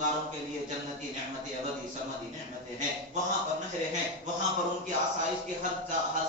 پرہیزگاروں کے لیے جنتی نعمتیں، ابدی سرمدی نعمتیں ہیں، وہاں پر نہریں ہیں، وہاں پر ان کی آسائش کے ہر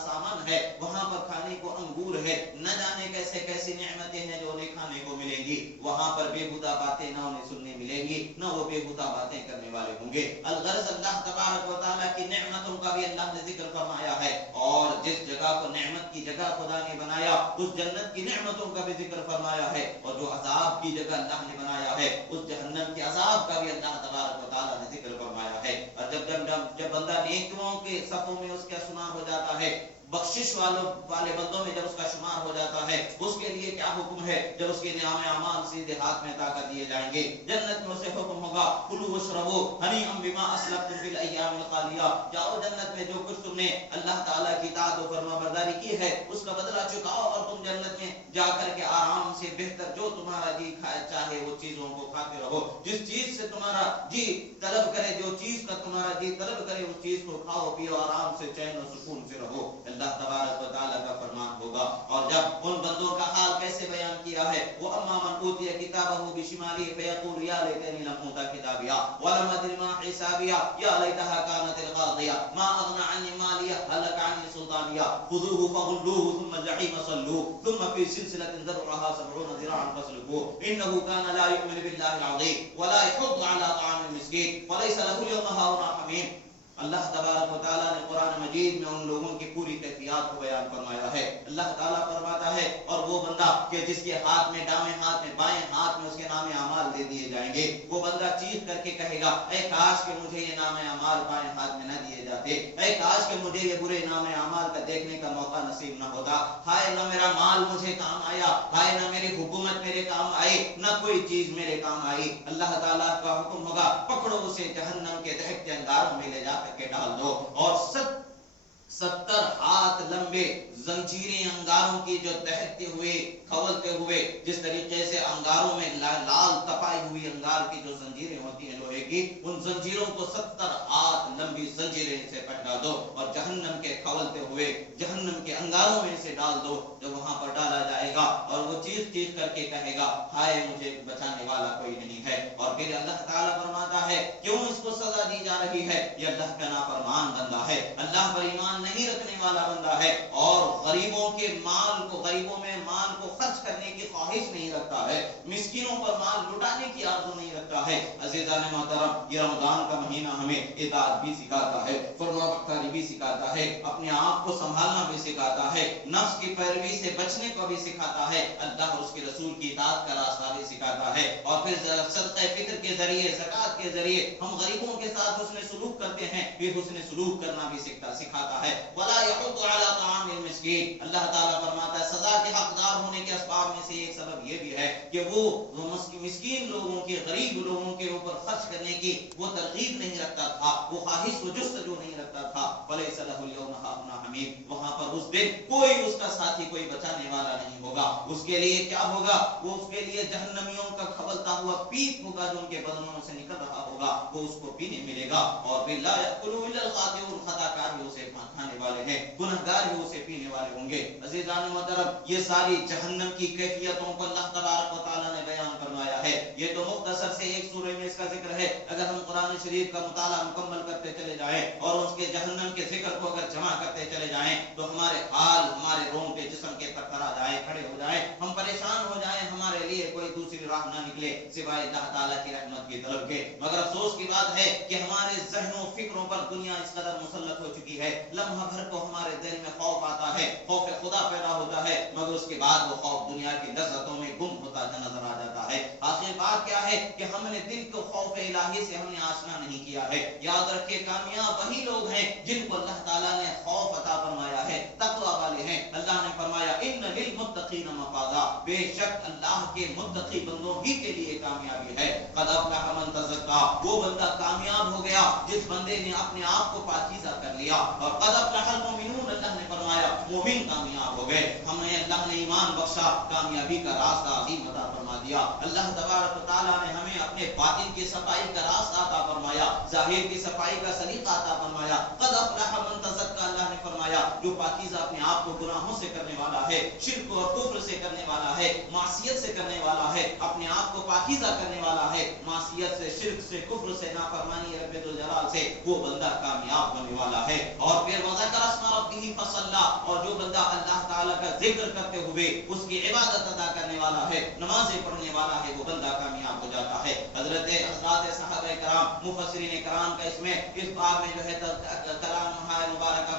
سامان ہے، وہاں پر کھانے کو انگور ہے، نہ جانے کیسے کیسی نعمتیں ہیں جو انہیں کھانے کو ملیں گی، وہاں پر بےہودہ باتیں نہ انہیں سننے ملیں گی، نہ وہ بےہودہ باتیں کرنے والے ہوں گے۔ الغرض اللہ تبارک و تعالیٰ کی نعمتوں کا بھی اللہ نے ذکر فرمایا ہے، اور جس جگہ کو نعمت کی جگہ خدا نے بنایا اس جنت کی نعمتوں کا بھی ذکر فرمایا ہے، اور جو عذاب کی جگہ اللہ نے بنایا ہے اس جہنم کے عذاب کا بھی اللہ تبارک و تعالیٰ نے ذکر فرمایا ہے۔ اور جب بندہ نیکیوں کے صفوں میں اس کا شمار ہو جاتا ہے، بخشش والے بندوں میں جب اس کا شمار ہو جاتا ہے، اس کے لیے کیا حکم ہے؟ جب اس کے نعام اعمال سیدھے ہاتھ میں عطا کر دیے جائیں گے، جنت میں اسے حکم ہوگا کلوا واشربوا ہنیئا بما اسلفتم فی الایام الخالیہ، جاؤ جنت میں جو کچھ تم نے اللہ تعالیٰ کی اطاعت و فرما برداری کی ہے اس کا بدلہ چکاؤ، اور تم جنت میں جا کر کے آرام سے بہتر جو تمہارا جی چاہے وہ چیزوں کو کھاتے رہو، جس چیز سے تمہارا جی طلب کرے، جو چیز کا تمہارا جی طلب کرے اس چیز کو کھاؤ پیو، آرام سے چین و سکون سے رہو، اللہ تبارک و تعالیٰ کا فرمان ہوگا۔ اور جب ان بندوں کا حال کیسے بیان کیا ہے، وہ اما من اوتی کتابہ بشمالہ فیقول یا لیتنی لم اوت کتابیہ ولم ادر ما حسابیہ یا لیتہا کانت القاضیہ ما اغنی عنی مالیہ ہلک عنی سلطانیہ خذوہ فغلوہ ثم الجحیم صلوہ ثم فی سلسلۃ ذرعہا 70 ذراعا فاسلکوہ انہ کان لا یؤمن باللہ العظیم ولا یحض علی طعام المسکین فلیس لہ اليوم ہاہنا حمیم۔ اللہ تبارک و تعالیٰ نے قرآن مجید میں ان لوگوں کی پوری کیفیات کو بیان فرمایا ہے۔ اللہ تعالیٰ فرماتا ہے اور وہ بندہ کہ جس کے ہاتھ میں دائیں ہاتھ میں بائیں ہاتھ میں اس کے نام اعمال دے دیے جائیں گے، وہ بندہ چیخ کر کے کہے گا اے کاش کہ مجھے یہ نام اعمال بائیں ہاتھ میں نہ دیے جاتے، اے کاش کہ مجھے یہ برے نام اعمال کا دیکھنے کا موقع نصیب نہ ہوتا، ہائے نہ میرا مال مجھے کام آیا، ہائے نہ میری حکومت میرے کام آئی، نہ کوئی چیز میرے کام آئی۔ اللہ تعالیٰ کا حکم ہوگا پکڑو اسے جہنم کے دہکتے انگاروں میں لے جا کے ڈال دو، اور 70 ہاتھ لمبے زنجیریں انگاروں کی جو دہکتے ہوئے کھولتے ہوئے، جس طریقے سے انگاروں میں لال تپائی ہوئی انگار کی جو زنجیریں ہوتی ہیں لوہے کی، ان زنجیروں کو 70 ہاتھ لمبی زنجیریں سے پٹکا دو اور جہنم کے کھولتے ہوئے جہنم کے انگاروں میں سے ڈال دو۔ جب وہاں پر ڈالا جائے گا اور وہ چیخ چیخ کر کے کہے گا ہائے مجھے بچانے والا کوئی نہیں ہے، اور پھر اللہ تعالیٰ فرماتا ہے کیوں اس کو سزا دی جا رہی ہے؟ یہ اللہ کا نافرمان بندہ ہے، اللہ پر ایمان نہیں رکھنے والا بندہ ہے، اور غریبوں کے مال کو، غریبوں میں مال کو خرچ کرنے کی خواہش نہیں رکھتا ہے، مسکینوں پر مال لٹانے کی آرزو نہیں رکھتا ہے۔ عزیزان محترم، یہ رمضان کا مہینہ ہمیں اطاعت بھی سکھاتا ہے، فرما برداری بھی سکھاتا ہے، اپنے آپ کو سنبھالنا بھی سکھاتا ہے، نفس کی پیروی سے بچنے کو بھی سکھاتا ہے، اللہ اور اس کے رسول کی اطاعت کا راستہ بھی سکھاتا ہے، اور پھر صدقہ فطر کے ذریعے، زکات کے ذریعے ہم غریبوں کے ساتھ حسن سلوک کرتے ہیں، پھر حسن سلوک کرنا بھی سکھاتا ہے۔ ولا يحض على طعام المسکین، اللہ تعالیٰ فرماتا ہے سزا کے حقدار ہونے کے اسباب میں سے ایک سبب یہ بھی ہے کہ وہ مسکین لوگوں کے، غریب لوگوں کے اوپر خرچ کرنے کی وہ ترغیب نہیں رکھتا تھا، وہ خواہش و جستجو نہیں رکھتا تھا۔ فلیس لہ اليوم ہاہنا حمیم، وہاں پر اس دن کوئی اس کا ساتھی، کوئی بچانے والا نہیں ہوگا۔ اس کے لیے کیا ہوگا؟ وہ اس کے لیے جہنمیوں کا کھولتا ہوا پیپ ہوگا جو ان کے بدنوں سے نکل رہا ہوگا، وہ اس کو پینے ملے گا، اور پھر لا یأکل الا الخاطئون، خطا کار ہی اسے کھانے والے ہیں، گنہگار ہی اسے پینے والے ہوں گے۔ عزیزان محترم، یہ ساری جہنم کی کیفیتوں کو اللہ تبارک و تعالیٰ نے بیان فرمایا ہے۔ یہ تو مختصر سے ایک سورہ میں اس کا ذکر ہے، اگر ہم قرآن شریف کا مطالعہ مکمل کرتے چلے جائیں اور اس کے جہنم کے ذکر کو اگر جمع کرتے چلے جائیں تو ہمارے حال، ہمارے رونگٹے جسم کے تھرتھرا جائیں، کھڑے ہو جائیں، ہم پریشان ہو جائیں، ہمارے لیے کوئی دوسری راہ نہ نکلے سوائے اللہ تعالیٰ کی رحمت کی طلب کے۔ مگر افسوس کی بات ہے کہ ہمارے ذہنوں فکروں پر دنیا اس قدر مسلط ہو چکی ہے، لمحہ بھر کو ہمارے دل میں خوف آتا ہے، خوف خدا پیدا ہوتا ہے، مگر اس کے بعد وہ خوف دنیا کی لذتوں میں گم ہوتا نظر آ جاتا ہے۔ آخر بات کیا ہے کہ ہم نے دل کو خوف الہی سے ہم نے آشنا نہیں کیا ہے۔ یاد رکھیں کامیاب وہی لوگ ہیں جن کو اللہ تعالیٰ نے خوف عطا فرمایا ہے، تقوی والے ہیں۔ اللہ نے فرمایا ان للمتقین مفازا، بے شک اللہ کے متقی بندوں ہی کے لیے کامیابی ہے۔ قد افلح من تزکا، وہ بندہ کامیاب ہو گیا جس بندے نے اپنے آپ کو پاکیزہ کر لیا، اور قد افلح المؤمنون، اللہ نے فرمایا फरमाया, मोमिन कामयाब हो गए। हमें अल्लाह ने ईमान बख्शा, कामयाबी का रास्ता अजीम अता फरमा दिया। अल्लाह तबारक व तआला ने हमें अपने बातिन की सफाई का रास्ता अता फरमाया, जाहिर की सफाई का सलीका अता फरमाया। क़द अफ़लह मन तज़क्का, अल्लाह ने फरमाया जो पाकीज़ा अपने आप को गुनाहों से करने वाला है, शिर्क और कुफ्र से करने वाला है, मासियत से करने वाला है, अपने आप को पाकीज़ा करने वाला है, मासियत से, शिर्क से, कुफ्र से, नाफरमानी रब्बुल जलाल से, वो बंदा कामयाब होने वाला है। और फिर वज़कर अस्मा रब्बिही फसल्ला, और जो बंदा अल्लाह ताला का जिक्र करते हुए उसकी इबादत अदा करने वाला है, नमाज़ें पढ़ने वाला है, वो बंदा कामयाब हो जाता है। हज़रत सहाबा कराम, मुफस्सिरीन कराम का इसमें इस बात में जो है कलाम मुबारक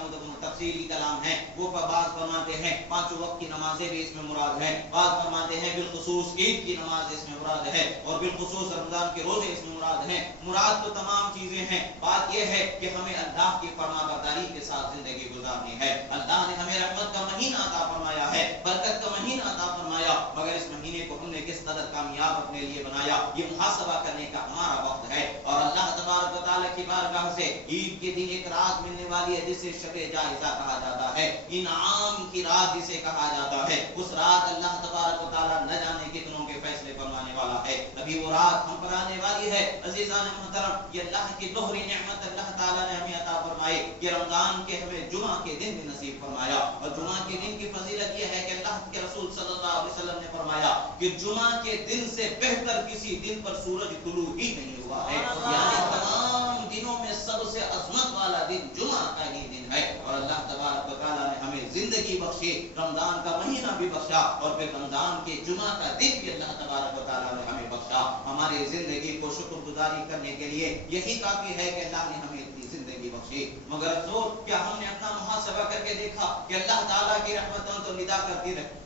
तफसीली कलाम है। वो बात फरमाते हैं पांचों वक्त की नमाजें भी इसमें मुराद हैं, बात फरमाते हैं बिलखुसूस ईद की नमाज इसमें मुराद है, और बिलखुसूस रमजान के रोजे इसमें मुराद हैं। मुराद तो तमाम चीजें हैं, बात यह है कि हमें अल्लाह की फरमाबरदारी के साथ जिंदगी गुजारनी है। अल्लाह ने हमें रहमत का महीना अता फरमाया है, बरकत का महीना अता फरमाया, मगर इस महीने को हमने किस कदर कामयाब अपने लिए बनाया, ये मुहासबा करने का हमारा वक्त है। और अल्लाह तबारक व तआला की बारगाह से ईद के दिन एक रात मिलने वाली है जिसे शबे जायजा कहा जाता है, इनाम की रात जिसे कहा जाता है। उस रात अल्लाह तबारक व तआला न जाने कितनों के फैसले फरमाने वाला है। अभी वो रात हम पर आने वाली है। अजीजान मोहतरम, ये अल्लाह की दोहरी नेमत अल्लाह ताला ने हमें अता फरमाई कि रमजान के हमें जुमा के दिन भी नसीब फरमाया। और जुमा के दिन की फजीलत यह है कि अल्लाह के रसूल सल्लल्लाहु अलैहि वसल्लम ने फरमाया कि जुमा के दिन से बेहतर किसी दिन पर सूरज तुलू ही नहीं हुआ है, यानी तमाम दिनों में सबसे अजमत वाला दिन जुमा का ही दिन है। और अल्लाह तबारक व तआला ने हमें जिंदगी बख्शी, रमजान का महीना भी बख्शा, और फिर रमजान के जुमा का दिन भी अल्लाह तबारक व तआला ने हमें बख्शा। हमारी जिंदगी को शुक्रगुजारी करने के लिए यही काफी है कि अल्लाह ने हमें इतनी जिंदगी बख्शी। मगर अफसोस, क्या हमने अपना मुहासबा करके देखा कि अल्लाह ताला की रहमतें तो निदा करती रहे,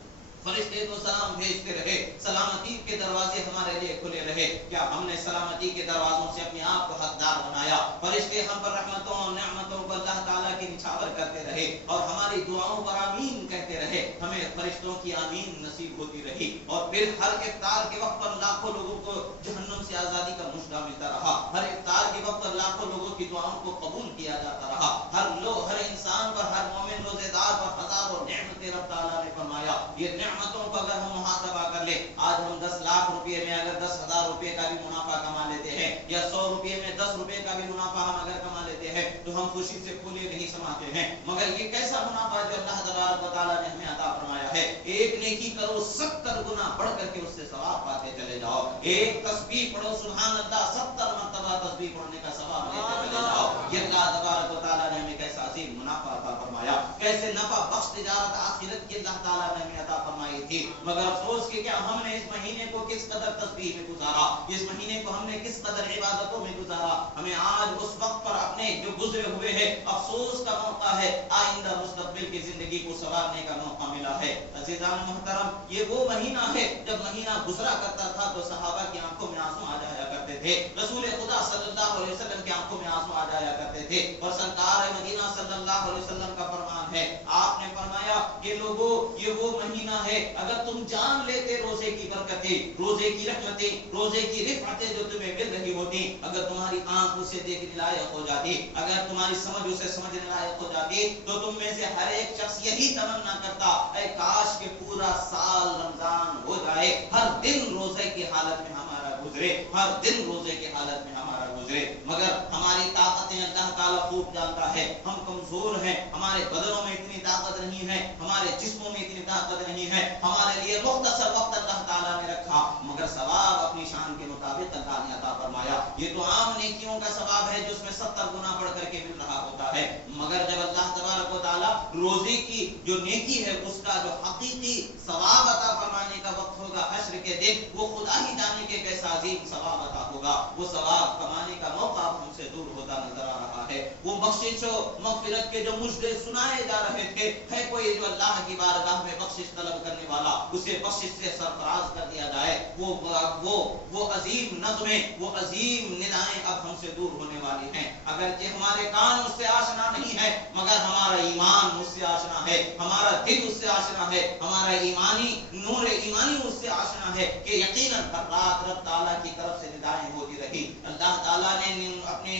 फरिश्ते तो सलाम भेजते रहे, सलामती के दरवाजे हमारे लिए खुले रहे, क्या हमने सलामती के दरवाजों से अपने आप को हकदार बनाया? फरिश्ते हम पर रहमतों और नेमतों को अल्लाह ताला की निछावर करते रहे और हमारी दुआओं पर आमीन कहते रहे, हमें फरिश्तों की आमीन नसीब होती रही। और फिर हर इफ्तार के वक्त पर लाखों लोगों को जहन्नम से आजादी का मुश्ता मिलता रहा, हर इफ्तार के वक्त पर लाखों लोगों की दुआओं को कबूल किया जाता रहा। हर इंसान पर, हर मोमिन रोजेदार पर हजारों नेमतें रब ताला ने फरमाया। ये नेमतों को अगर हम मुहासबा कर ले, आज हम 10 लाख रुपए में अगर 10,000 रुपए का भी मुनाफा कमा लेते हैं, या 100 रुपए में 10 रुपए का भी मुनाफा हम अगर कमा लेते हैं, तो हम खुशी से फूले नहीं समाते हैं। मगर ये कैसा मुनाफा जो अल्लाह तबारक व तआला ने हमें अता फरमाया है। एक नेकी करो 70 गुना बढ़ करके उससे सवाब पाते चले जाओ। एक तस्बीह पढ़ो सुभान अल्लाह, 70 मर्तबा तस्बीह पढ़ने का सवाब लेते चले जाओ। ये अल्लाह तबारक व तआला ने हमें कैसा अजीम मुनाफा अता फरमाया, कैसे नफा बख्श तिजारत आखिरत की अल्लाह ताला ने हमें अता फरमाई थी। मगर अफसोस कि क्या हमने इस महीने को किस कदर तस्बीह में गुजारा, इस महीने को हमने किस कदर इबादतों में गुजारा। हमें आज उस वक्त पर अपने जो गुजरे हुए हैं अफसोस का मौका है, आइंदा मुस्तकबिल की जिंदगी को संवारने का मौका मिला है। अज़ीज़ान मोहतरम, ये वो महीना है जब महीना गुजरा करता था तो सहाबा की आंखों में आंसू आ जाया करते थे, रसूल खुदा सल्लल्लाहु अलैहि वसल्लम की आंखों में आंसू आ जाया करते थे। और सरकार मदीना सल्लल्लाहु अलैहि वसल्लम का फरमान है, आपने फरमाया कि लोगों ये वो महीना है अगर तुम जान लेते रोजे की बरकतें, रोजे की रहमतें, रोजे की रिफअतें जो तुम्हें मिल रही होती, अगर तुम्हारी आंख उसे देखने लायक हो जाती, अगर तुम्हारी समझ उसे समझने लायक हो जाती, तो तुम में से हर एक शख्स यही तमन्ना करता, ऐ काश के पूरा साल रमजान हो जाए, हर दिन रोजे की हालत में हमारा गुजरे, हर दिन रोजे की हालत में हमारा गुजरे। मगर हमारी ताकतें अल्लाह ताला खूब जानता है, हम कमजोर हैं, हमारे बदनों में इतनी ताकत नहीं है, हमारे जिस्मों में इतनी ताकत नहीं है, हमारे लिए मुख्तसर वक्त अल्लाह ताला ने रखा, मगर सवाब अपनी शान के मुताबिक अल्लाह ने अता फरमाया। ये तो आम नेकियों का सवाब है जिसमें 70 गुना बढ़ करके मिल रहा होता है। मगर जब अल्लाह तबारक व तआला रोजे की जो नेकी है उसका जो हकीकी सवाब अता फरमाने का वक्त होगा हश्र के दिन, वो खुदा ही जाने के कैसा अजीम सवाब अता होगा। वो सवाब कमाने का मौका हमसे दूर होता नजर आ रहा है। वो बख्शिश मगफिरत के जो मुझे सुनाए जा रहे थे, है कोई जो अल्लाह की बारगाह में बख्शिश तलब करने वाला, उसे बख्शिश से सरफराज कर दिया जाए। वो अजीम नज़्में, वो अजीम निदाएं अब हमसे दूर होने वाली हैं। अगरचे हमारे कान उससे आशना नहीं है, मगर हमारा ईमान उससे आशना है, हमारा दिल उससे आशना है, हमारा ईमानी नूर ईमानी उससे आशना है कि यकीनन हर रात रब ताला की तरफ से निदाएं होती रही। अल्लाह ताला ने अपने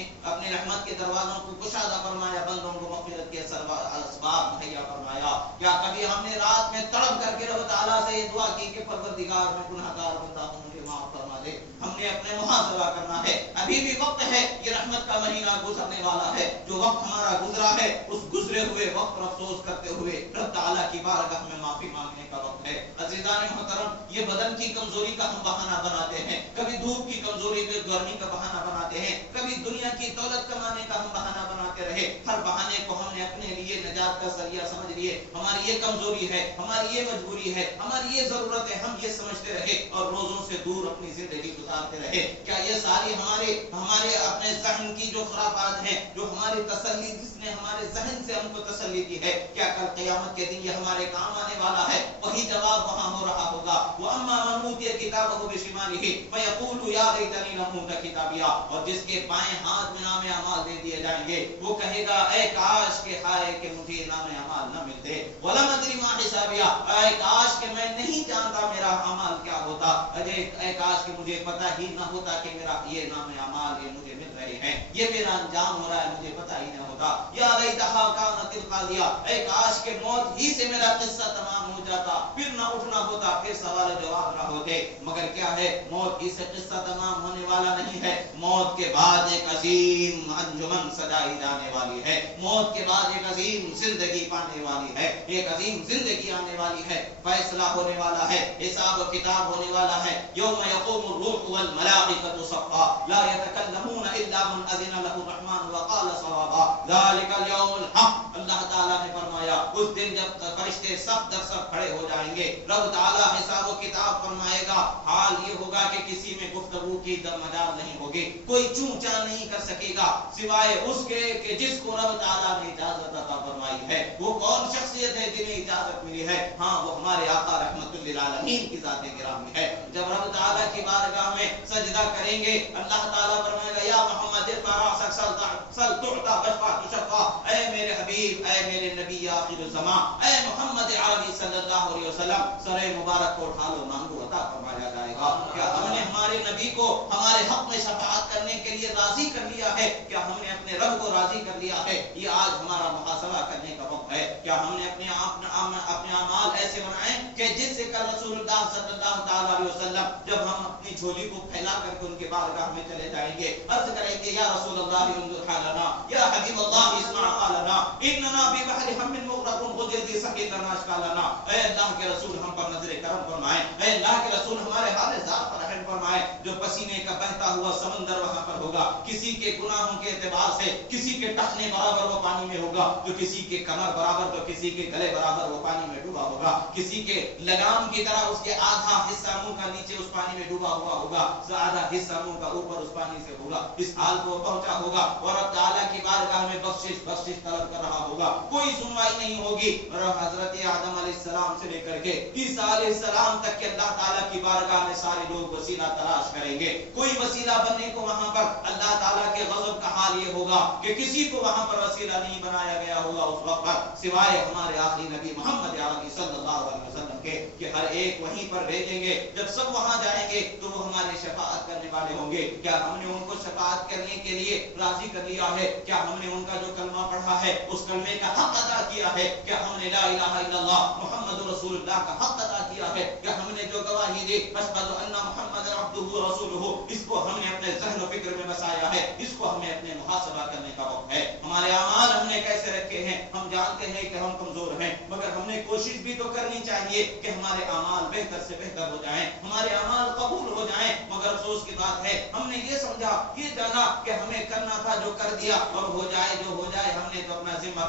रहमत के दरवाजों को कुशादा फरमाया, बंदों को मग़फ़िरत के असबाब मुहैया फरमाया। क्या कभी हमने रात में तड़प करके रब तआला से ये दुआ की कि परवरदिगार मैं गुनहगार बंदा हूं, मुझे माफ फरमा दे? हमने अपने मुहासबा करना है। अभी भी वक्त है, ये रहमत का महीना गुजरने वाला है। जो वक्त हमारा गुजरा है उस गुजरे हुए वक्त पर अफसोस करते हुए रब तआला की बारगाह में माफी मांगने का वक्त है। अज़ीज़ान मोहतरम, ये बदन की कमजोरी का हम बहाना बनाते हैं, कभी धूप की कमजोरी में गर्मी का बहाना बनाते हैं, कभी दुनिया की दौलत कमाने का हम बहाना बनाते रहे। हर बहाने को हमने अपने लिए निजात का जरिया समझ लिए। हमारी ये कमजोरी है, हमारी ये मजबूरी है, हमारी ये जरूरत है, हम ये समझते रहे और रोजों से दूर अपनी जिंदगी गुजारते रहे। क्या ये सारी हमारे अपने ज़हन की जो खुराफात हैं, जो हमारी तसल्ली, जिसने हमारे ज़हन से हमको तसल्ली दी है, क्या कल क़यामत के दिन ये हमारे काम आने वाला है? वही जवाब वहां हो रहा होगा। व अम्मा मन ऊतिया किताबहु बिशिमालिही फयक़ूलु या लैतनी लम ऊता किताबिया। और जिसके बाएं हाथ में नामे अमाल दे दिए जाएंगे, वो कहेगा ऐ काश के हाय कि मुझे नामे अमाल न मिलते। वलम अदरी मा हिसाबिया, ऐ काश के मैं नहीं जानता मेरा अमाल क्या होता। ऐ काश के मुझे पता ही न होता कि मेरा ये नामे अमाल ये मुझे मिल रहे हैं, ये मेरा अंजाम हो रहा है, मुझे पता ही न होता। या लैतहा कानतिल क़ादिया, ऐ काश के मौत ही से मेरा किस्सा तमाम हो जाता, फिर न उठना होता, फिर सवाल जवाब न होते। मगर क्या है, मौत ही से किस्सा तमाम होने वाला नहीं है। मौत के बाद एक अजीम अंजुमन सजाई जाने वाली है। मौत के बाद एक अजीम जिंदगी पाने वाली है, एक अजीम जिंदगी आने वाली है। फैसला होने वाला है, हिसाब किताब होने वाला है। यौम यक़ूमुर रूह वल मलाइकतु सफ़्फ़ा ला यतकल्लमून इल्ला मन अज़िन लहु रहमान व क़ाल सवाबा ज़ालिकल यौमुल हक़। अल्लाह ताला ने फरमाया उस दिन जब फरिश्ते सब दर सब खड़े हो जाएंगे, रब ताला हिसाब किताब फरमाएगा। हाल ये होगा कि किसी में गुफ्तगू की मजाल नहीं होगी, कोई चूचा नहीं कर सकेगा सिवाय उसके कि जिसको रब ताला ने इजाजत अता फरमाई है। वो कौन शख्सियत है जिन्हें इजाजत मिली है? हाँ, वो हमारे आका रहमतुल लिल आलमीन की ज़ात गिरामी है। जब रब ताला की बारगाह में सजदा करेंगे, अल्लाह ताला फरमाएगा या मोहम्मद इरफ़ा रअसक सल तुअता वशफ़ा तुशफ़ा। ऐ मेरे हबीब, ऐ मेरे नबी आखिर ज़मां, ऐ मोहम्मद अरबी सल्लल्लाहु अलैहि वसल्लम, सरे मुबारक को उठा लो, मांगो अता फरमाया जाएगा। क्या हमने हमारे नबी को हमारे हक में शफाअत करने के लिए राजी कर लिया है? क्या हमने अपने रब को राजी कर लिया है? ये आज हमारा मुहासबा करने का वक्त है। क्या हमने अपने अमाल ऐसे बनाए कि जिससे कल रसूलुल्लाह सल्लल्लाहु तआला अलैहि वसल्लम जब हम अपनी झोली को फैला करके उनके बारगाह में चले जाएंगे, अर्ज करेंगे या रसूलल्लाह उन्जुर हालना, या हबीबल्लाह इस्मा हालना, इन्नना बि बहरि हम्मिन मुग़रक़ुन ग़ुदिरति सक़ीतना अशकालना। ऐ अल्लाह के रसूल हम पर नजर करम फरमाएं। ऐ अल्लाह के रसूल हमारे हाल ज़ात पर रहम फरमाएं। जो पसीने का बहता हुआ समंदर वहां पर होगा, किसी के गुनाहों के एतबार से किसी के टखने बराबर वो पानी में होगा, तो किसी के कमर बराबर, तो किसी के गले बराबर वो पानी में डूबा होगा, किसी के लगाम की तरह उसके आधा हिस्सा मुंह का नीचे उस पानी में डूबा हुआ होगा, आधा हिस्सा मुंह का ऊपर उस पानी से होगा। इस हाल को पहुंचा होगा और अब ताला की बारगाह में बख्शिश तलब कर रहा होगा। कोई सुनवाई नहीं होगी। और हजरत आदम अलैहिस्सलाम से लेकर के ईसा अलैहिस्सलाम तक के अल्लाह ताला की बारगाह में सारे लोग वसीला तलाश करेंगे। कोई वसीला बनने को वहां पर अल्लाह ताला के गज़ब का हाल ये होगा कि किसी को वहां पर वसीला नहीं बनाया गया होगा उस वक्त पर, सिवाय हमारे आखिरी नबी मोहम्मद अरबी सल्लल्लाहु अलैहि वसल्लम के, कि हर एक वहीं पर भेजेंगे। जब सब वहां जाएंगे तो वो हमारे शफाअत करने वाले होंगे। क्या हमने उनको शफाअत करने के लिए राजी कर लिया है? क्या हमने उनका जो कलमा पढ़ा है उस कलमे का हक अदा किया है? क्या हमने ला इलाहा इल्लल्लाह मुहम्मदुर रसूलुल्लाह का हक अदा किया है? क्या हमने जो गवाही दी अशहदु अन्ना मुहम्मदन अब्दुहु व रसूलुहु, इसको हमने अपने ज़हन व फिक्र में बसाया है? इसको हमें अपने मुहासबा करने का वक्त है। हमारे अमाल हमने कैसे रखे हैं? हम जानते हैं कि हम कमजोर हैं, मगर हमने कोशिश भी तो करनी चाहिए कि हमारे अमाल बेहतर से बेहतर हो जाएं, हमारे अमाल कबूल हो जाएं। मगर अफसोस की बात है, हमने ये समझा, ये जाना कि हमें करना था, जो कर दिया, और हो जाए जो हो जाए, हमने तो अपना जिम्मा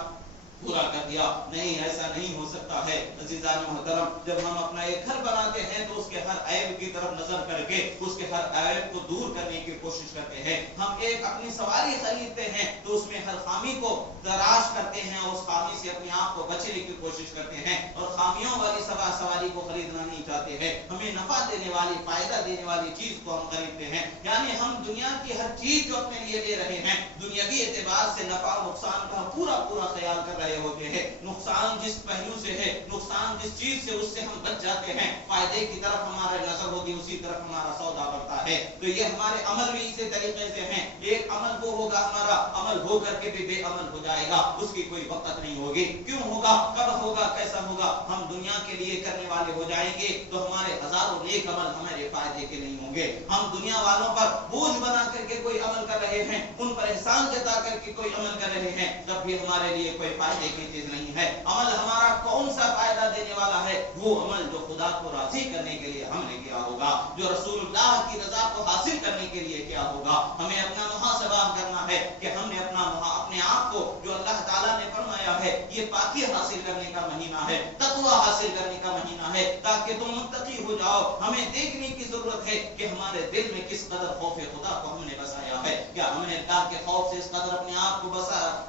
पूरा कर दिया। नहीं, ऐसा नहीं हो सकता है। अज़ीज़ान मोहतरम, जब हम अपना एक घर बनाते हैं तो उसके हर ऐब की तरफ नजर करके उसके हर ऐब को दूर करने की कोशिश करते हैं। हम एक अपनी सवारी खरीदते हैं तो उसमें हर खामी को तलाश करते हैं और उस खामी से अपने आप को बचने की कोशिश करते हैं, और खामियों वाली सवारी को खरीदना नहीं चाहते हैं। हमें नफा देने वाली, फायदा देने वाली चीज को हम खरीदते हैं। यानी हम दुनिया की हर चीज जो अपने लिए ले रहे हैं, दुनियावी एतबार से नफा नुकसान का पूरा ख्याल कर रहे हैं। रहे होते हैं। नुकसान जिस पहलू से है, नुकसान जिस चीज से, उससे हम बच जाते हैं, फायदे की तरफ हमारी नजर होती है, उसी तरफ हमारा सौदा बढ़ता है। तो ये हमारे अमल भी इसी तरीके से हैं। एक अमल वो होगा, हमारा अमल हो करके भी बेअमल हो जाएगा, उसकी कोई वक़्त नहीं होगी। क्यों होगा, कब होगा, कैसा होगा? हम दुनिया के लिए करने वाले हो जाएंगे तो हमारे हजारों नेक अमल हमारे फायदे के नहीं होंगे। हम दुनिया वालों पर बोझ बना करके कोई अमल कर रहे हैं, उन पर एहसान जता करके कोई अमल कर रहे हैं, तब भी हमारे लिए कोई फायदे की चीज नहीं है। अमल हमारा कौन सा फायदा देने वाला है? वो अमल जो खुदा को राजी करने के लिए हमने किया होगा, जो रसूलुल्लाह की रजा को हासिल करने के लिए किया होगा। हमें अपना मुहासबा करना है कि हमने अपने आप को, जो अल्लाह ताला ने फरमाया है ये पाकी हासिल करने का महीना है, तकवा हासिल करने का महीना है, ताकि तुम मुत्तकी हो जाओ। हमें देखने की जरूरत है कि हमारे दिल में किस कदर खौफ खुदा को हमने बसाया है। क्या हमने अल्लाह के खौफ से इस कदर अपने आप को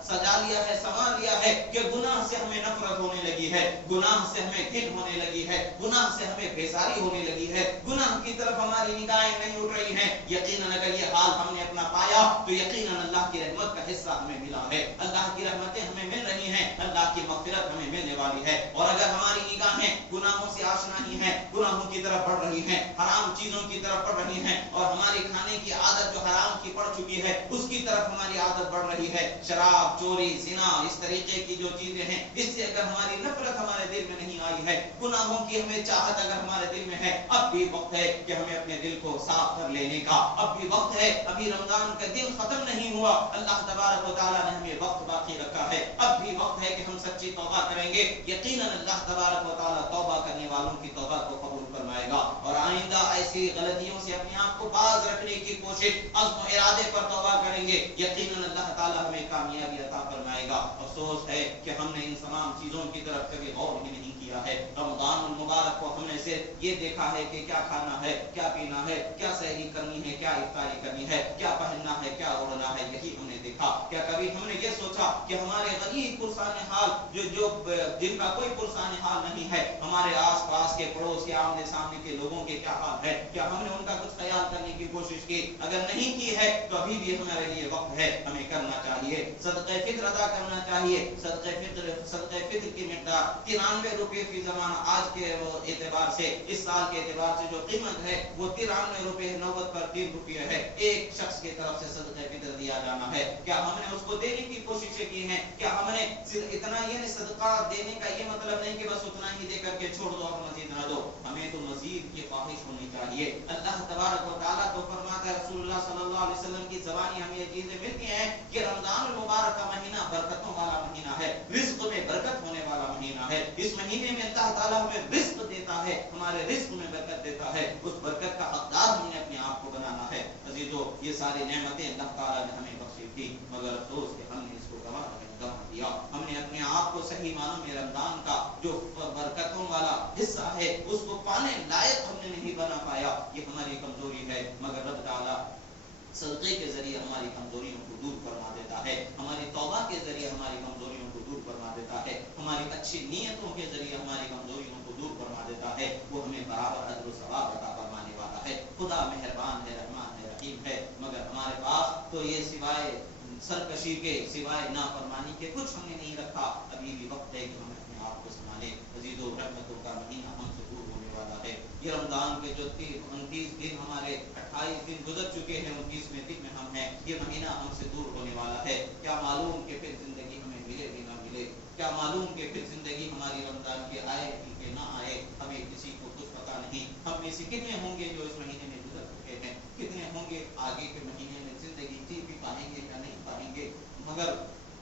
सजा लिया है, संभाल लिया है कि गुनाह से हमें नफरत होने लगी है, गुनाह से हमें घिन होने लगी है, गुनाह से हमें बेजारी होने लगी है, गुनाह की तरफ हमारी निगाहें नहीं उठ रही हैं। यकीनन अगर ये हाल हमने अपना पाया तो यकीनन अल्लाह की रहमत का हिस्सा हमें मिला है, अल्लाह की रहमतें हमें मिल रही हैं, अल्लाह की मग़फ़िरत हमें मिलने वाली है। और अगर हमारी निगाहें गुनाहों से आशना ही हैं, गुनाहों की तरफ बढ़ रही हैं, हराम चीजों की तरफ बढ़ रही हैं, और हमारी खाने की आदत जो हराम की पड़ चुकी है उसकी तरफ हमारी आदत बढ़ रही है, शराब, चोरी, ज़िना, इस तरीके की जो चीजें हैं, इससे अगर हमारी नफरत हमारे दिल में नहीं आई है, गुनाहों की हमें चाहत अगर हमारे दिल में है, अब भी वक्त है कि हमें अपने दिल को साफ कर लेने का। अब भी वक्त है, अभी रमजान का दिन खत्म नहीं हुआ, अल्लाह तबारक व तआला ने हमें वक्त बाकी रखा है। अब भी वक्त है कि हम सच्ची तौबा करेंगे। यकीनन अल्लाह तबारक व तआला तौबा करने वालों की तौबा को कबूल फरमाएगा। और आइंदा ऐसी गलतियों से अपने आप को बाज रखने की कोशिश, अज़्म इरादे पर तौबा करेंगे, यकीनन अल्लाह ताला हमें कामयाबी अता फरमाएगा। अफसोस है कि हमने इन तमाम चीजों की तरफ कभी गौर ही नहीं किया है। रमजान मुबारक को हमने सिर्फ ये देखा है कि क्या खाना है, क्या पीना है, क्या सहरी करनी है, क्या इफ्तारी करनी है, क्या पहनना है, क्या ओढ़ना है, यही हमने देखा। क्या कभी हमने ये सोचा कि हमारे गरीब पुरसाने हाल जो जिनका कोई पुरसाने हाल नहीं है, हमारे आस पास के पड़ोस के आमने सामने के लोगों के क्या हाल है, क्या हमने उनका कुछ ख्याल करने की कोशिश की? अगर नहीं की है तो अभी भी हमारे लिए वक्त है, हमें करना चाहिए। सदक़े फित्र अदा करना चाहिए। सदक़े फित्र की मिक़दार 93 रुपए फी ज़माना, आज के एतबार से, इस साल के एतबार से जो कीमत है वो 93 रुपए 90 पर 3 रुपये है। एक शख्स की तरफ से सदक़े फित्र दिया जाना है। क्या हमने उसको देने की कोशिशें की हैं? क्या हमने इतना ये नहीं, सदका देने का ये मतलब नहीं कि बस उतना ही दे करके छोड़ दो और मजीद ना दो, हमें तो मजीद की ख्वाहिश होनी चाहिए। अल्लाह तबारक व तआला तो फरमाता है, रसूलुल्लाह सल्लल्लाहु अलैहि वसल्लम की ज़बानी हमें ये चीजें मिलती हैं कि रमजान मुबारक का महीना बरकतों वाला महीना है, रिज़्क़ में बरकत होने वाला महीना है। इस महीने में अल्लाह ताला हमें रिज़्क़ देता है, हमारे रिज़्क़ में बरकत देता है, उस बरकत का हकदार हमने अपने आप को बनाना है। अजीजों, ये सारी नेमतें अल्लाह ताला ने हमें बख्शी थी, मगर अफसोस कि हमने इसको गंवा दिया। हमने अपने आप को सही मानों में रमजान का जो बरकतों वाला हिस्सा है उसको पाने लायक हमने नहीं बना पाया। ये हमारी कमजोरी है, मगर रब ताला सदक़े के जरिए हमारी कमजोरियों को दूर फरमा देता है, हमारी तौबा के जरिए हमारी कमजोरियों को दूर फरमा देता है, हमारी अच्छी नीयतों के जरिए हमारी कमजोरियों को दूर फरमा देता है। वो हमें बराबर अज्र व सवाब अता फरमाने वाला है। खुदा मेहरबान है, रहमान है, रहीम है, मगर हमारे पास तो ये सिवाय सरकशी के, सिवाय नाफरमानी के कुछ हमने नहीं रखा। अभी भी वक्त है कि हम अपने आप को संभालें। अजीजों, रहमतों का महीना हमसे दूर होने वाला है। ये रमजान के जो 29 दिन, हमारे 28 दिन गुजर चुके हैं, 29वें दिन में हम हैं। ये महीना हमसे दूर होने वाला है। क्या मालूम कि फिर जिंदगी हमें मिले भी ना मिले, क्या मालूम कि फिर जिंदगी हमारी रमजान की आए कि ना आए, हमें किसी को कुछ पता नहीं। हम में से कितने होंगे जो इस महीने में गुजर चुके हैं, कितने होंगे आगे के महीने में जिंदगी जी भी पाएंगे या नहीं पाएंगे। मगर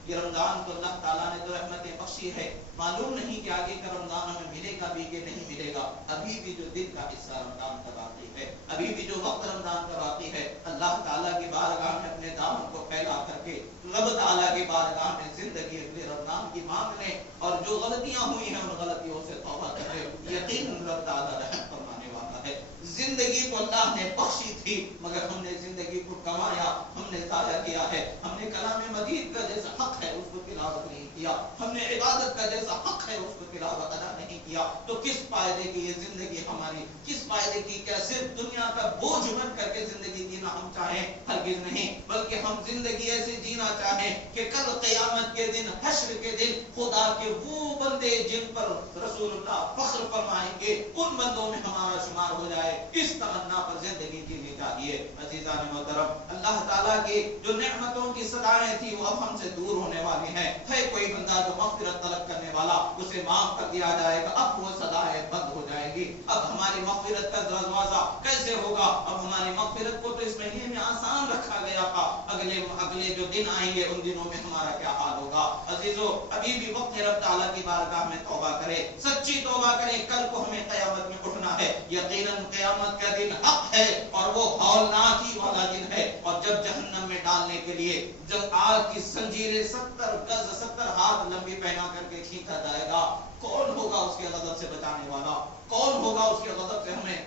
ये रमजान तो अल्लाह ताला ने तो रहमतें बख्शी है, मालूम नहीं कि आगे का रमजान हमें मिलेगा भी कि नहीं मिलेगा। अभी भी जो दिन का हिस्सा रमजान का बाकी है, अभी भी जो वक्त रमजान का बाकी है, अल्लाह ताला की बारगाह में अपने दामन को फैला करके रब ताला की बारगाह में जिंदगी अगले रमजान की मांगने और जो गलतियां हुई हैं उन गलतियों से तौबा करने, यकीनन रब ताला रहम फरमाने वाला है। जिंदगी को अल्लाह ने बख्शी थी, मगर हमने जिंदगी को कमाया, हमने ज़ाया किया है। हमने कलाम मजीद का जैसा हक है उसको तिलावत नहीं किया, हमने इबादत का जैसा हक है उसको तिलावत अदा नहीं किया, तो किस फायदे की ये जिंदगी हमारी, किस फायदे वादे की क्या सिर्फ दुनिया का बोझ बन करके जिंदगी जीना हम चाहें? हरगिज नहीं, बल्कि हम जिंदगी ऐसे जीना चाहें कि कल क़यामत के दिन, हश्र के दिन खुदा के वो बंदे जिन पर रसूलुल्लाह फख्र फरमाएंगे, उन बंदों में हमारा शुमार हो जाए। इस तमन्ना पर जिंदगी जीनी चाहिए। अज़ीज़ान मोहतरम, अल्लाह ताला की जो नेमतों की सदाएं थी वो अब हमसे दूर होने वाली हैं। है कोई बंदा जो मग़फ़िरत तलब करने वाला, उसे माफ कर दिया जाएगा, अब वो सदाएं बंद हो जाएगी। अब हमारी मग़फ़िरत का दरवाजा कैसे होगा? अब हमारी मग़फ़िरत को तो इस महीने में आसान रखा गया था, अगले जो दिन आएंगे उन दिनों में हमारा क्या हाल होगा? अजीजों, अभी भी वक्त रब ताला की बारगाह में तौबा करें, सच्ची तौबा करें। कल को हमें क़यामत में उठना है। यकीनन क़यामत का दिन हक है और वो हौलनाकी वाला दिन है। और जब जहन्नम में डालने के लिए जब आग की जंजीरें 70 गज 70 हाथ लंबी पहना करके खींचा जाएगा, कौन होगा उसके गज़ब से बचाने वाला? कौन होगा उसके गज़ब से हमें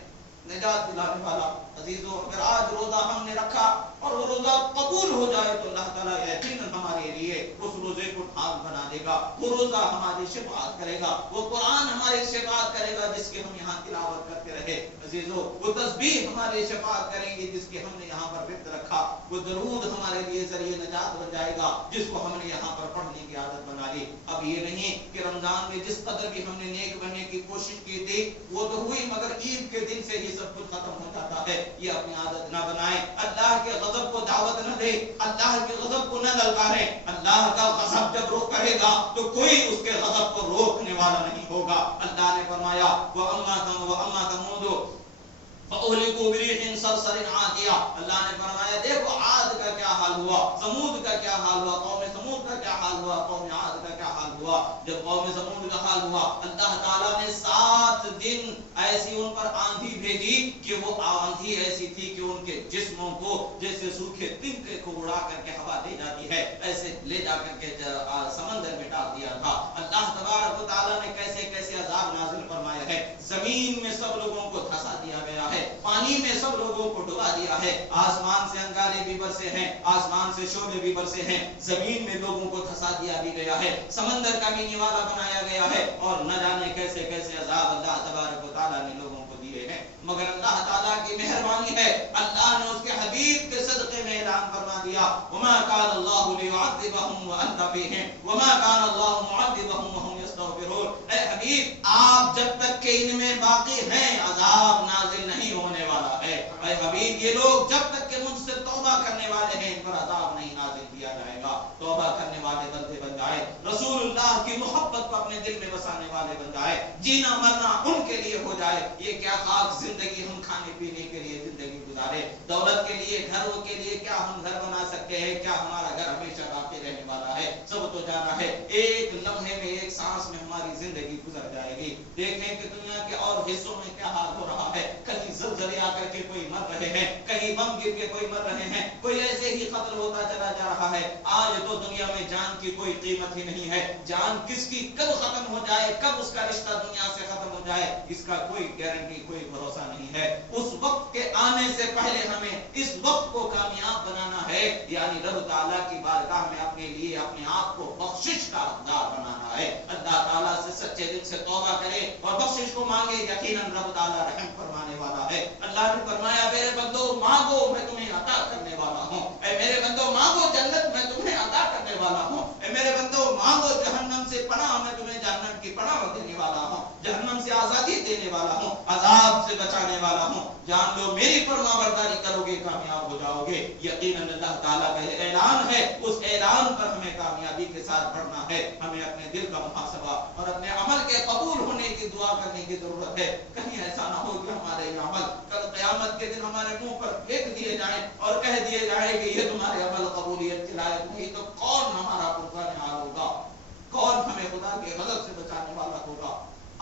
निजात दिलाने वाला? अजीजों, अगर आज रोजा हमने रखा और वो रोजा कबूल हो जाए तो अल्लाह ताला यकीनन हमारे लिए उस रोजे को ढाल बना देगा। वो रोजा हमारी शिफाअत करेगा, वो कुरान हमारी शिफाअत करेगा जिसकी हम यहाँ तिलावत करते रहे। अजीजों, वो तस्बीह हमारी शिफाअत करेंगी जिसकी हमने यहाँ पर विर्द रखा। वो दरूद हमारे लिए जरिए निजात बन जाएगा जिसको हमने यहाँ पर पढ़ने की आदत बना ली। अब ये नहीं कि रमजान में जिस कदर भी हमने नेक बनने की कोशिश की थी वो तो हुई, मगर ईद के दिन से ये सब कुछ खत्म हो जाता है। ये अपनी आदत ना बनाए। अल्लाह के गज़ब को दावत न दे, अल्लाह के गज़ब को न ललकारे। अल्लाह का गज़ब जब रोक करेगा तो कोई उसके गज़ब को रोकने वाला नहीं होगा। अल्लाह ने फरमाया व अम्मा तमूदु फअहलिकू बिरिहिन सरसरिन आतिया। अल्लाह ने फरमाया देखो आद का क्या हाल हुआ, समूद का क्या हाल हुआ, कौम समूद का क्या हाल हुआ, कौम आद का क्या हाल हुआ। जब कौम समूद का हाल हुआ, अल्लाह ताला ने 7 दिन ऐसी उन पर आंधी भेजी कि वो आंधी ऐसी थी कि उनके जिस्मों को जैसे सूखे तिनके को उड़ा करके हवा ले जाती है, ऐसे ले जा करके समंदर में डाल दिया था। अल्लाह तबारक व तआला ने कैसे कैसे अजाब नाजिल फरमाया है। जमीन में सब लोगों को धंसा दिया गया है, पानी में सब लोगों को डुबा दिया है, आसमान से अंगारे भी बरसे हैं, आसमान से शोले भी बरसे हैं, जमीन में लोगों को धंसा दिया भी गया है, समंदर का भी निवाला बनाया गया है और न जाने कैसे कैसे अजाब अल्लाह तबारक व तआला ने लोगों को दिए हैं। मगर अल्लाह ताला की मेहरबानी है, अल्लाह ने उसके हबीब के सदक़े में ऐलान फरमा दिया वमा कान अल्लाहु लियुअज़्ज़िबहुम व अंत फीहिम वमा कान अल्लाहु मुअज़्ज़िबहुम व हुम यस्तग़फिरून। ऐ हबीब, आप जब तक के इनमें बाकी हैं अजाब नाज़िल नहीं होने वाला है। ऐ हबीब, ये लोग जब तक के मुझसे तौबा करने वाले हैं इन पर अजाब नहीं नाज़िल किया जाएगा। तौबा करने वाले बंदे बन जाए, रसूलुल्लाह की मोहब्बत को अपने दिल में बसाने वाले बन जाए, जीना मरना उनके लिए हो जाए। ये क्या खाक जिंदगी हम खाने पीने के लिए जिंदगी गुजारे, दौलत के लिए, घरों के लिए क्या हम घर बना सकते हैं? क्या हमारा घर हमेशा बाकी रहने वाला है? सब तो जाना है, एक लम्हे में, एक सांस में हमारी जिंदगी गुजर जाएगी। देखें कि दुनिया के और हिस्सों में क्या हाल हो रहा है। कहीं ज़लज़ले आकर के कोई मर रहे हैं, कहीं बम गिर के कोई मर रहे हैं, कोई ऐसे ही कत्ल होता चला जा रहा है। आज तो दुनिया में जान की कोई कीमत ही नहीं है। जान किसकी कब खत्म हो जाए, कब उसका रिश्ता दुनिया से खत्म हो जाए, इसका कोई गारंटी, कोई भरोसा नहीं है। उस वक्त के आने से पहले हमें इस वक्त को कामयाब बनाना है, यानी रब ताला की बारगाह में अपने लिए अपने आप को बख्शिश का हकदार बनाना है। अल्लाह ताला से सच्चे दिल से तौबा करे और बख्शिश को मांगे, यकीनन रब ताला रहम फरमाने वाला है। अल्लाह ने फरमाया मेरे बंदो मांगो मैं तुम्हें अता करने वाला हूँ। ऐ मेरे बंदो मांगो जन्नत मैं तुम्हें अता करने वाला हूँ। ऐ मेरे बंदो मांगो जहन्नम से पनाह मैं तुम्हें जहन्नम की पनाह देने वाला हूँ, जहन्नम से आजादी देने वाला हूँ, अजाब से बचाने वाला हूँ। जान लो मेरी फरमाबरदारी करोगे कामयाब हो जाओगे। यकीनन अल्लाह ताला का ऐलान है, उस ऐलान पर हमें कामयाबी के साथ बढ़ना है। हमें अपने दिल का मुहासबा और अपने अमल के कबूल होने की दुआ करने की जरूरत है। कहीं ऐसा ना हो कि हमारे ये अमल कल क़यामत के दिन हमारे मुंह पर फेंक दिए जाएं और कह दिए जाए कि ये तुम्हारे अमल कबूलियत के लायक नहीं, तो कौन हमारा पुरस्कार होगा, कौन हमें खुदा के गज़ब से बचाने वाला होगा।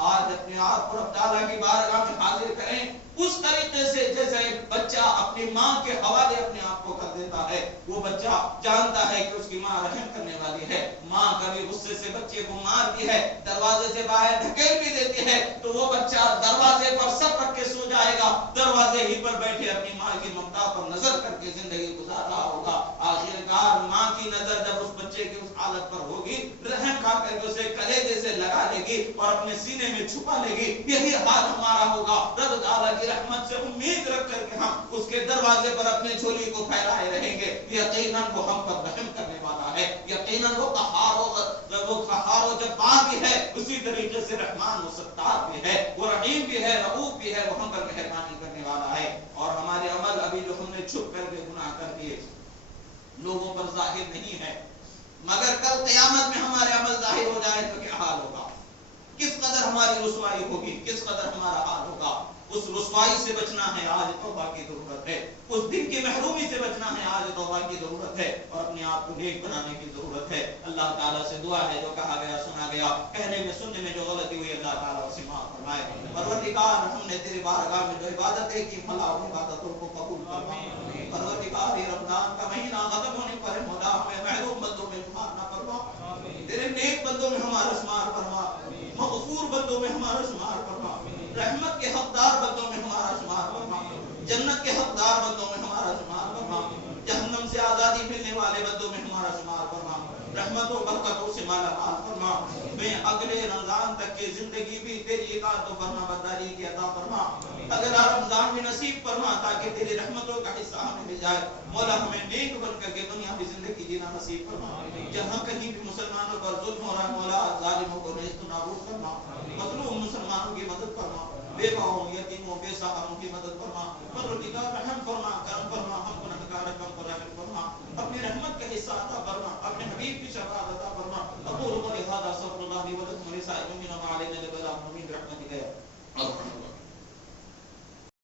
आज अपने आप को रब ताला की बारगाह में हाजिर करें उस तरीके से जैसे बच्चा अपनी माँ के हवाले अपने आप को कर देता है। वो बच्चा जानता है कि उसकी माँ रहम करने वाली है। माँ कभी गुस्से से बच्चे को मारती है, दरवाजे से बाहर ढकेल भी देती है, तो वो बच्चा दरवाजे पर सर रख के सो जाएगा, दरवाजे ही पर बैठे अपनी माँ की ममता पर नजर करके जिंदगी गुजार रहा होगा। आखिरकार माँ की नजर जब उस बच्चे की उस हालत पर होगी, रहम खा करके उसे कलेजे से लगा लेगी और अपने सीने में छुपा लेगी, यही हाल हमारा होगा। रब ताला की रहमत से उम्मीद रख करके हम उसके दरवाजे पर अपने झोली को फैलाए रहेंगे। यकीनन वो हम पर रहम करने वाला है, यकीनन वो कहार व जब्बार भी है, उसी तरीके से रहमान व सत्तार भी है, वो रहीम भी है, रऊफ भी है, वो हम पर मेहरबानी करने वाला है। और हमारे अमल अभी जो हमने छुप करके गुनाह कर दिए लोगों पर जाहिर नहीं है, मगर कल क़यामत में हमारे अमल जाहिर हो जाए तो क्या हाल होगा, किस कदर हमारी रुसवाई होगी, किस कदर हमारा हाल होगा। उस रुसवाई से बचना है, आज तौबा की जरूरत है। उस दिन की महरूमी से बचना है, आज तौबा की जरूरत है और अपने आप को नेक बनाने की जरूरत है। अल्लाह ताला से दुआ है, जो कहा गया सुना गया, कहने में सुनने में जो गलती हुई अल्लाह ताला उसे माफ फरमाए। परवरदिगार, हमने तेरी बारगाह में जो इबादतें की, भला उन इबादतों को कबूल फरमा। परवरदिगार, ये रमजान का महीना खत्म होने पर मौला हमें महरूम बंदों में शुमार न फरमा, तेरे नेक बंदों में हमारा शुमार फरमा, मगफूर बंदों में हमारा शुमार फरमा, रहमत के हकदार बंदों में हमारा शुमार फरमा, जन्नत के हकदार बंदों में हमारा शुमार फरमा, जहन्नम से आजादी मिलने वाले बंदों में हमारा शुमार फरमा, रहमतों बरकतों से माला माल फरमा। मैं अगले रमजान तक की जिंदगी भी तेरी इताअत और फरमाबरदारी की अता फरमा, अगला रमजान भी नसीब फरमा ताकि तेरी रहमतों का हिस्सा हमें मिल जाए। मौला हमें नेक बन करके दुनिया की जिंदगी जीना नसीब फरमा। जहाँ कहीं भी मुसलमानों पर जुल्म हो रहा है मौला, जालिमों को नेस्त नाबूद फरमा, मजलूम मुसलमानों की मदद फरमा, बेवाओं यतीमों बेसहारों की मदद फरमा। परवरदिगार रहम फरमा, करम फरमा, हम गुनहगार कम पर रहम फरमा, अपनी रहमत का हिस्सा अता फरमा, अपने हबीब की शफाअत अता फरमा। अक़ूलु क़ौली हाज़ा, अस्तग़फ़िरुल्लाह ली व लकुम व लिसाइरिल मुस्लिमीन।